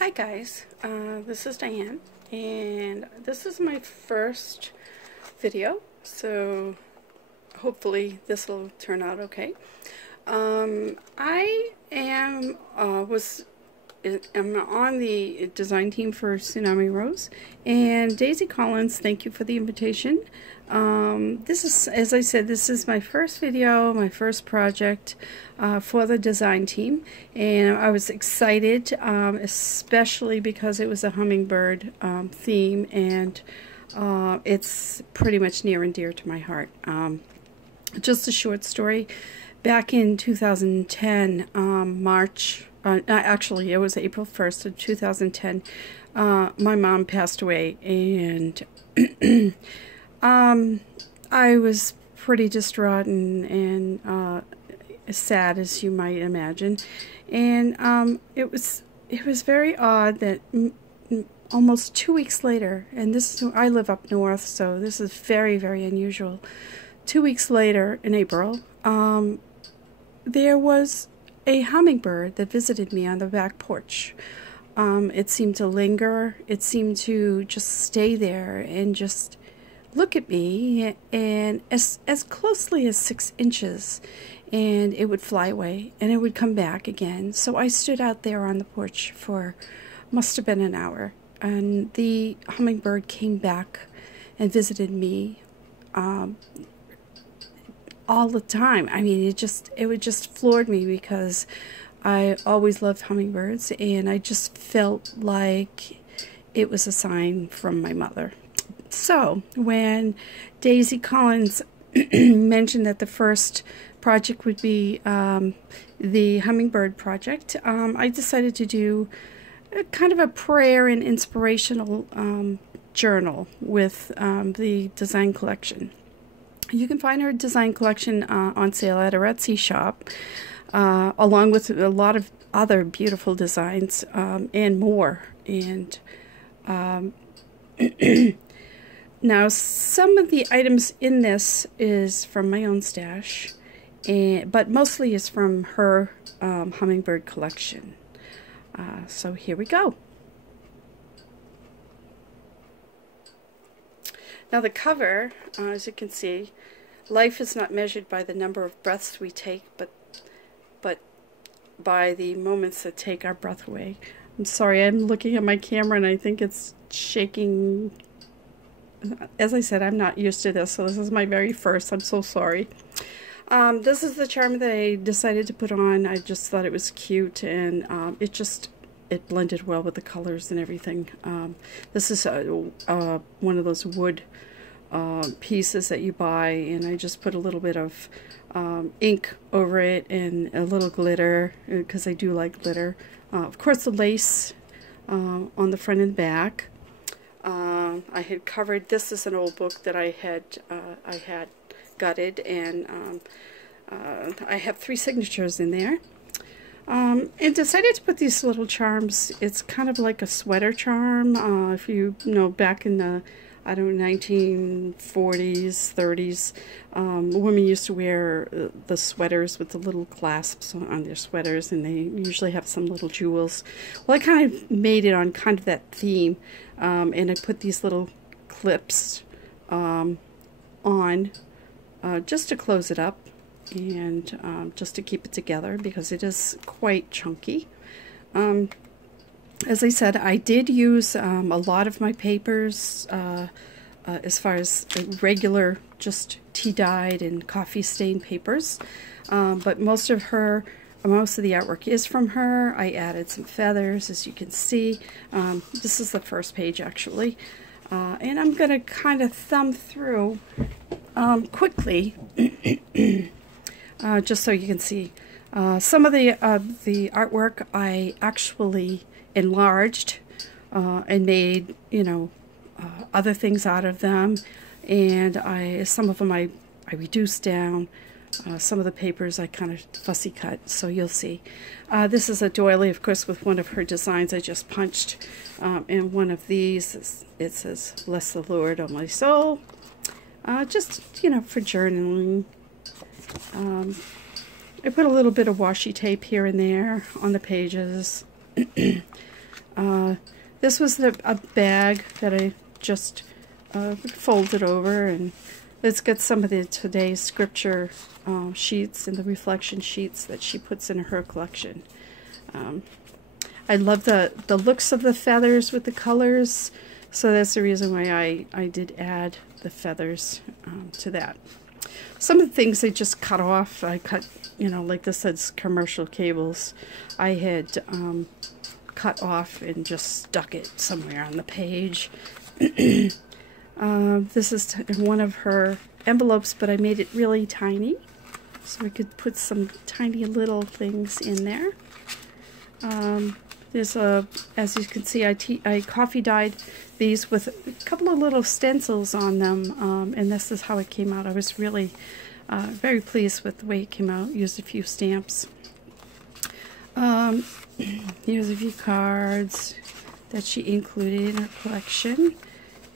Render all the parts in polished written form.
Hi guys, this is Diane, and this is my first video, so hopefully this will turn out okay. I am I'm on the design team for Tsunami Rose, and Daisy Collins, thank you for the invitation. This is, as I said, this is my first video, my first project for the design team, and I was excited, especially because it was a hummingbird theme, and it's pretty much near and dear to my heart. Just a short story. Back in 2010, actually it was April 1st of 2010, my mom passed away, and I was pretty distraught and sad, as you might imagine, and it was very odd that almost 2 weeks later, and I live up north, so this is very, very unusual. 2 weeks later, in April, there was a hummingbird that visited me on the back porch. It seemed to linger. It seemed to just stay there and just look at me, and as closely as 6 inches, and it would fly away and it would come back again. So I stood out there on the porch for, must have been an hour, and the hummingbird came back and visited me all the time. I mean, it would just floored me, because I always loved hummingbirds, and I just felt like it was a sign from my mother. So when Daisy Collins mentioned that the first project would be the Hummingbird project, I decided to do kind of a prayer and inspirational journal with the design collection. You can find her design collection on sale at her Etsy shop, along with a lot of other beautiful designs and more. And now, some of the items in this is from my own stash, but mostly is from her hummingbird collection. So here we go. Now the cover, as you can see, life is not measured by the number of breaths we take, but by the moments that take our breath away. I'm sorry, I'm looking at my camera and I think it's shaking. As I said, I'm not used to this, so this is my very first. I'm so sorry. This is the charm that I decided to put on. I just thought it was cute, and it blended well with the colors and everything. This is one of those wood pieces that you buy, and I just put a little bit of ink over it and a little glitter, because I do like glitter. Of course, the lace on the front and back. I had covered, this is an old book that I had gutted, and I have 3 signatures in there. And decided to put these little charms. It's kind of like a sweater charm. If you know, back in the, I don't know, 1940s, 30s, women used to wear the sweaters with the little clasps on their sweaters, and they usually have some little jewels. Well, I kind of made it on kind of that theme, and I put these little clips on just to close it up, and just to keep it together, because it is quite chunky. As I said, I did use a lot of my papers as far as regular, just tea-dyed and coffee-stained papers, but most of the artwork is from her. I added some feathers, as you can see. This is the first page, actually, and I'm going to kind of thumb through quickly just so you can see. Some of the artwork I actually enlarged and made, you know, other things out of them, and some of them I reduced down. Some of the papers I kind of fussy cut, so you'll see. This is a doily, of course, with one of her designs I just punched, and one of these, it says, "Bless the Lord, oh my soul." Just, you know, for journaling. I put a little bit of washi tape here and there on the pages. This was a bag that I just folded over, and it's got some of the today's scripture sheets and the reflection sheets that she puts in her collection. I love the looks of the feathers with the colors, so that's the reason why I did add the feathers to that. Some of the things I just cut off. I cut, you know, like this says commercial cables. I had cut off and just stuck it somewhere on the page. This is one of her envelopes, but I made it really tiny, so we could put some tiny little things in there. There's as you can see, I coffee dyed these with a couple of little stencils on them, and this is how it came out. I was really very pleased with the way it came out. Used a few stamps. Here's a few cards that she included in her collection.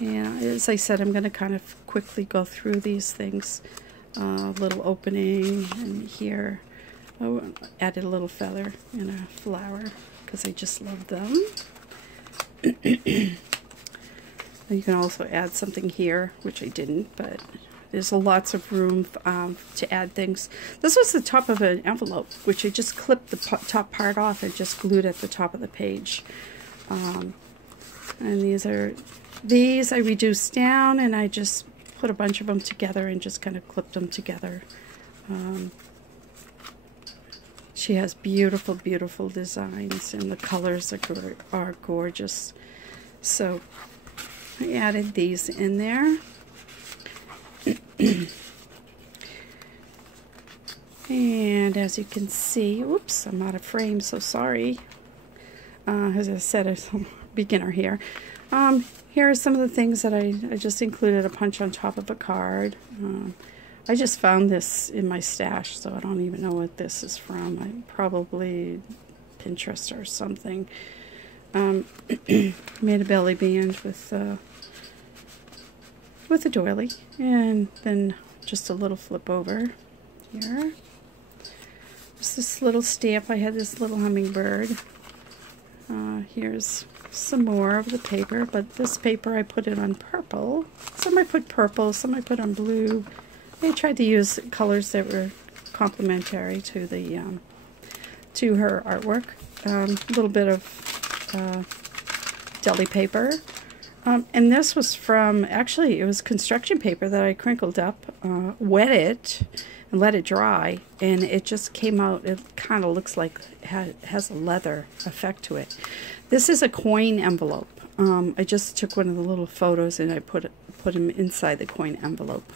And as I said, I'm going to kind of quickly go through these things. Little opening, and here, added a little feather and a flower because I just love them. You can also add something here, which I didn't, but there's lots of room to add things. This was the top of an envelope, which I just clipped the top part off and just glued at the top of the page. And these I reduced down, and I just put a bunch of them together and just kind of clipped them together. She has beautiful, beautiful designs, and the colors are gorgeous. So I added these in there. And as you can see, oops, I'm out of frame, so sorry. As I said, I'm a beginner here. Here are some of the things that I just included a punch on top of a card. I just found this in my stash, so I don't even know what this is from. Probably Pinterest or something. Made a belly band with a doily, and then just a little flip over here. Just this little stamp. I had this little hummingbird. Here's some more of the paper, but this paper I put it on purple. Some I put purple, some I put on blue. I tried to use colors that were complementary to the to her artwork. A little bit of deli paper. And this was from, actually, it was construction paper that I crinkled up, wet it, and let it dry, and it just came out. It kind of looks like it has a leather effect to it. This is a coin envelope. I just took one of the little photos and I put them inside the coin envelope.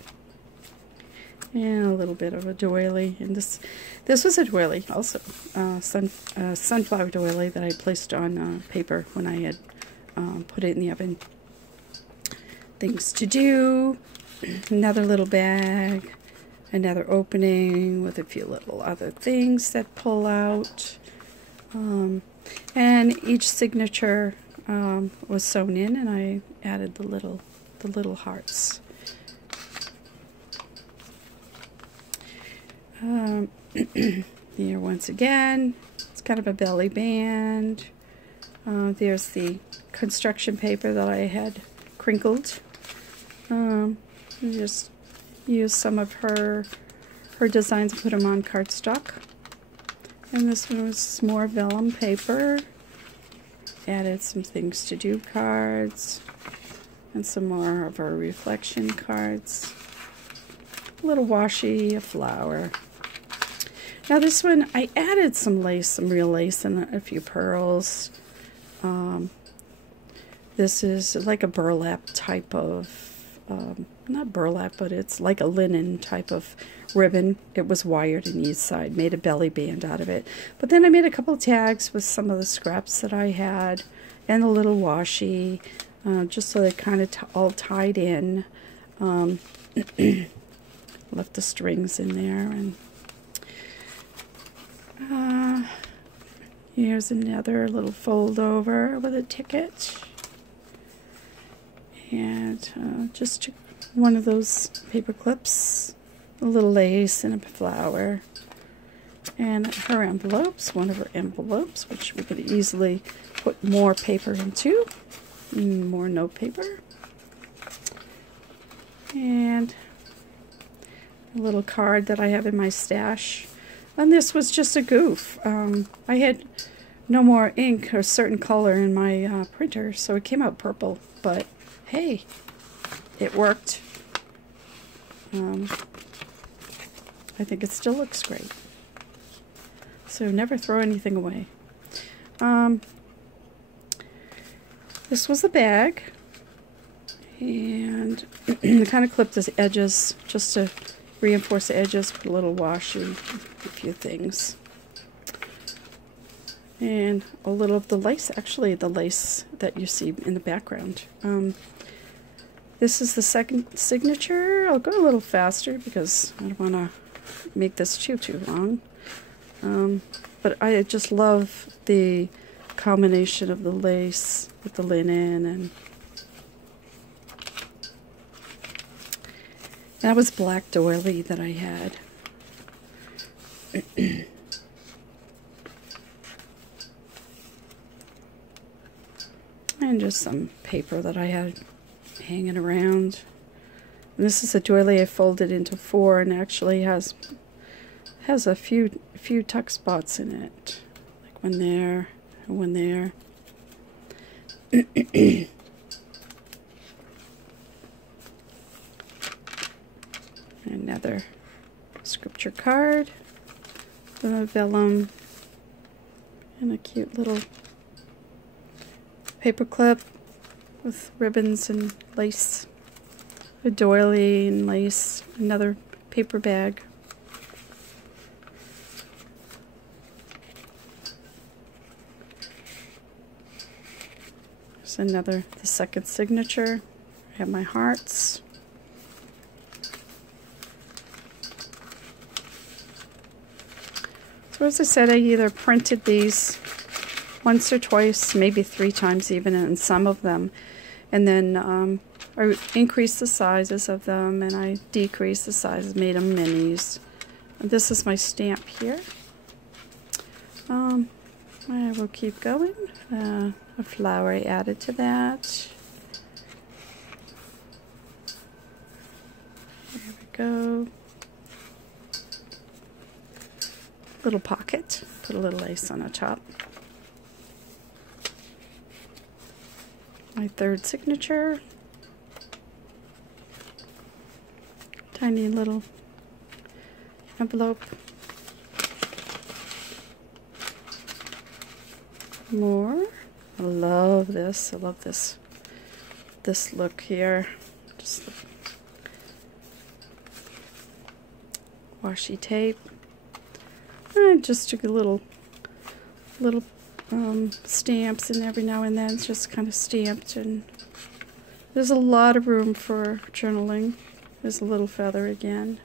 And a little bit of a doily, and this was a doily also, sunflower doily that I placed on paper when I had put it in the oven. Things to do, another little bag, another opening with a few little other things that pull out, and each signature was sewn in, and I added the little hearts. Here once again, it's kind of a belly band. There's the construction paper that I had crinkled. Just use some of her designs and put them on cardstock. And this one was more vellum paper. Added some things to do cards and some more of our reflection cards. A little washi, a flower. Now this one, I added some lace, some real lace, and a few pearls. This is like a burlap type of, not burlap, but it's like a linen type of ribbon. It was wired in each side, made a belly band out of it. But then I made a couple of tags with some of the scraps that I had, and a little washi, just so they kind of all tied in. Left the strings in there, and here's another little fold over with a ticket, and just took one of those paper clips, a little lace and a flower. And her envelopes, one of her envelopes, which we could easily put more paper into. More note paper. And a little card that I have in my stash. And this was just a goof. I had no more ink or certain color in my printer, so it came out purple. But hey, it worked. I think it still looks great. So never throw anything away. This was the bag. And I kind of clipped the edges just to reinforce the edges, put a little washi, a few things. And a little of the lace, actually the lace that you see in the background. This is the second signature. I'll go a little faster because I don't want to make this too long. But I just love the combination of the lace with the linen, and that was black doily that I had. And just some paper that I had hanging around. And this is a doily I folded into 4 and actually has a few tuck spots in it. Like one there and one there. Another scripture card with a vellum and a cute little paper clip with ribbons and lace, a doily and lace, another paper bag. There's another, the second signature. I have my hearts. So as I said, I either printed these once or twice, maybe 3 times even in some of them. And then I increased the sizes of them and I decreased the sizes, made them minis. And this is my stamp here. I will keep going. A flower I added to that. There we go. Little pocket. Put a little lace on the top. My third signature. Tiny little envelope. More. I love this. I love this look here. Just the washi tape. I just took a little stamps, and every now and then it's just kind of stamped, and there's a lot of room for journaling. There's a little feather again.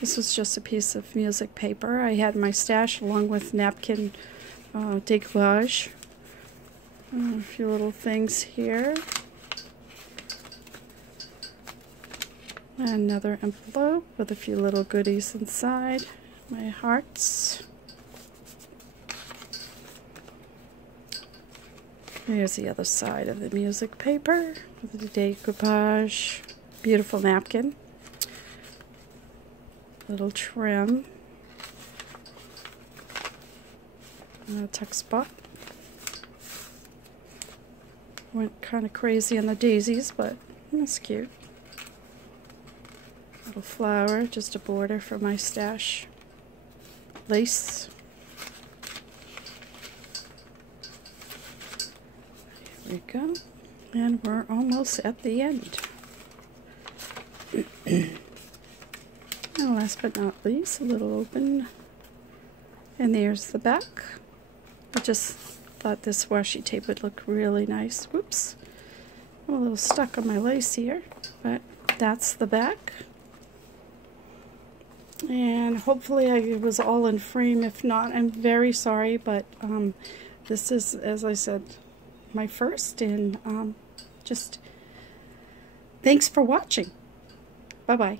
This was just a piece of music paper I had in my stash along with napkin decoupage. A few little things here. Another envelope with a few little goodies inside. My hearts. Here's the other side of the music paper with the decoupage. Beautiful napkin. Little trim. A tuck spot. Went kind of crazy on the daisies, but that's cute. Little flower, just a border for my stash. Lace. There we go. And we're almost at the end. And last but not least, a little open. And there's the back. I just thought this washi tape would look really nice. Whoops. I'm a little stuck on my lace here, but that's the back. And hopefully I was all in frame. If not, I'm very sorry, but this is, as I said, my first, and just thanks for watching. Bye-bye.